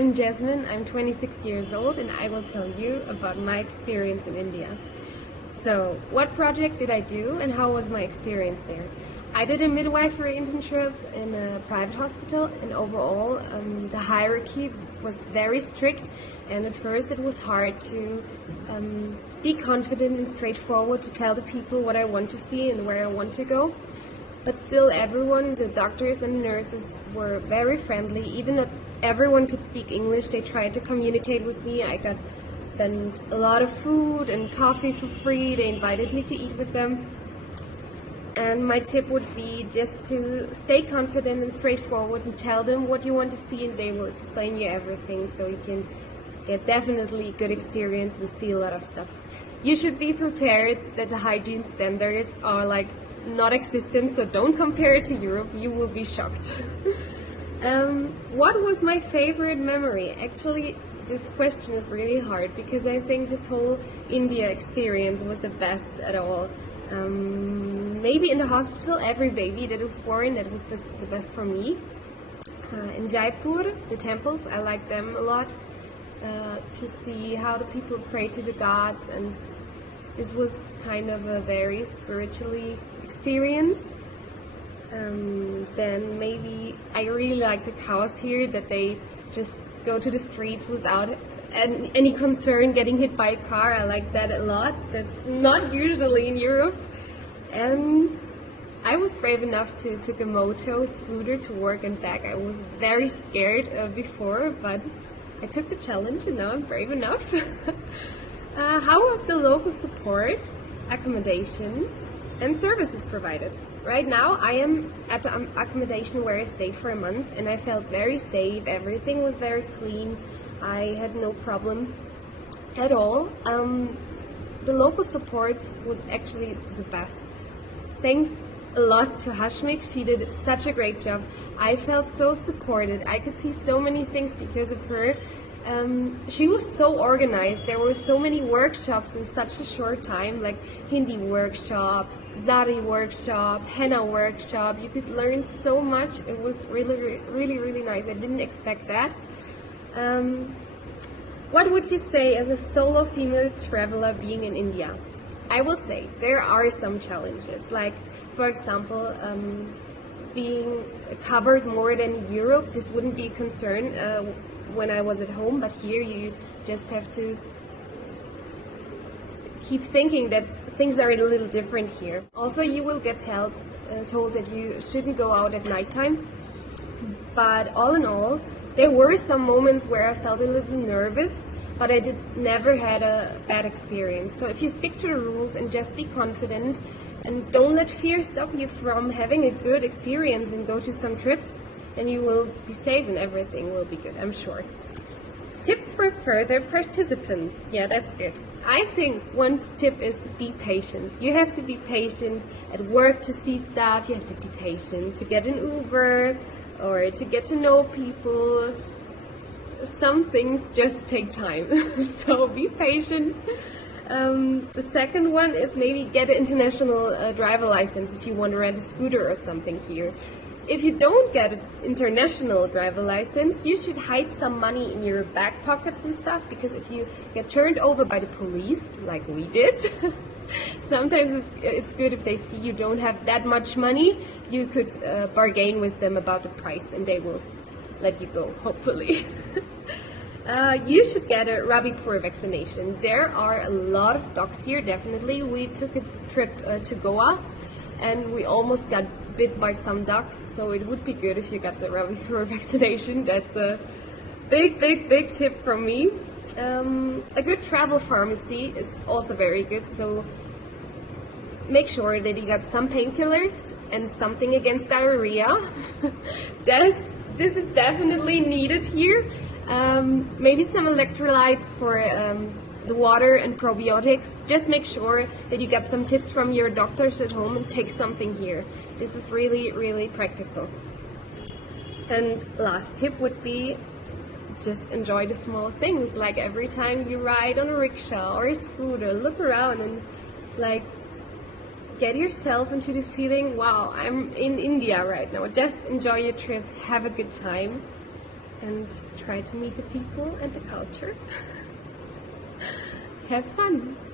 I'm Jasmine, I'm 26 years old, and I will tell you about my experience in India. So, what project did I do and how was my experience there? I did a midwifery internship in a private hospital, and overall the hierarchy was very strict, and at first it was hard to be confident and straightforward to tell the people what I want to see and where I want to go. But still everyone, the doctors and the nurses, were very friendly. Even if everyone could speak English, they tried to communicate with me. I got to spend a lot of food and coffee for free. They invited me to eat with them. And my tip would be just to stay confident and straightforward and tell them what you want to see, and they will explain you everything so you can get definitely good experience and see a lot of stuff. You should be prepared that the hygiene standards are like non-existent, so don't compare it to Europe, you will be shocked. What was my favorite memory? Actually, this question is really hard because I think this whole India experience was the best at all. Maybe in the hospital, every baby that was born, that was the best for me. In Jaipur, the temples, I like them a lot, to see how the people pray to the gods, and this was kind of a very spiritually experience. Then maybe I really like the cows here, that they just go to the streets without any concern getting hit by a car. I like that a lot. That's not usually in Europe. And I was brave enough to take a moto scooter to work and back. I was very scared before, but I took the challenge and now I'm brave enough. How was the local support, accommodation, and services provided? Right now I am at the accommodation where I stayed for a month, and I felt very safe. Everything was very clean. I had no problem at all. The local support was actually the best. Thanks a lot to Hashmik. She did such a great job. I felt so supported. I could see so many things because of her. She was so organized. There were so many workshops in such a short time, like Hindi workshop, Zari workshop, henna workshop. You could learn so much. It was really nice. I didn't expect that. What would you say as a solo female traveler being in India? I will say there are some challenges, like for example being covered more than Europe. This wouldn't be a concern when I was at home, but here you just have to keep thinking that things are a little different here. Also, you will get told that you shouldn't go out at nighttime, but all in all, there were some moments where I felt a little nervous, but I never had a bad experience. So if you stick to the rules and just be confident and don't let fear stop you from having a good experience and go to some trips, then you will be safe and everything will be good, I'm sure. Tips for further participants. Yeah, that's good. I think one tip is be patient. You have to be patient at work to see stuff. You have to be patient to get an Uber or to get to know people. Some things just take time, so be patient. The second one is maybe get an international driver license if you want to rent a scooter or something here. If you don't get an international driver license, you should hide some money in your back pockets and stuff, because if you get turned over by the police, like we did, sometimes it's good if they see you don't have that much money, you could bargain with them about the price and they will let you go, hopefully. You should get a Rabipur vaccination. There are a lot of dogs here, definitely. We took a trip to Goa and we almost got bit by some ducks, so it would be good if you got the Rabipur vaccination. That's a big tip from me. A good travel pharmacy is also very good, so make sure that you got some painkillers and something against diarrhea. This is definitely needed here. Maybe some electrolytes for the water and probiotics. Just make sure that you get some tips from your doctors at home and take something here. This is really practical. And last tip would be just enjoy the small things, like every time you ride on a rickshaw or a scooter, look around and like get yourself into this feeling, wow, I'm in India right now. Just enjoy your trip, have a good time. and try to meet the people and the culture. Have fun!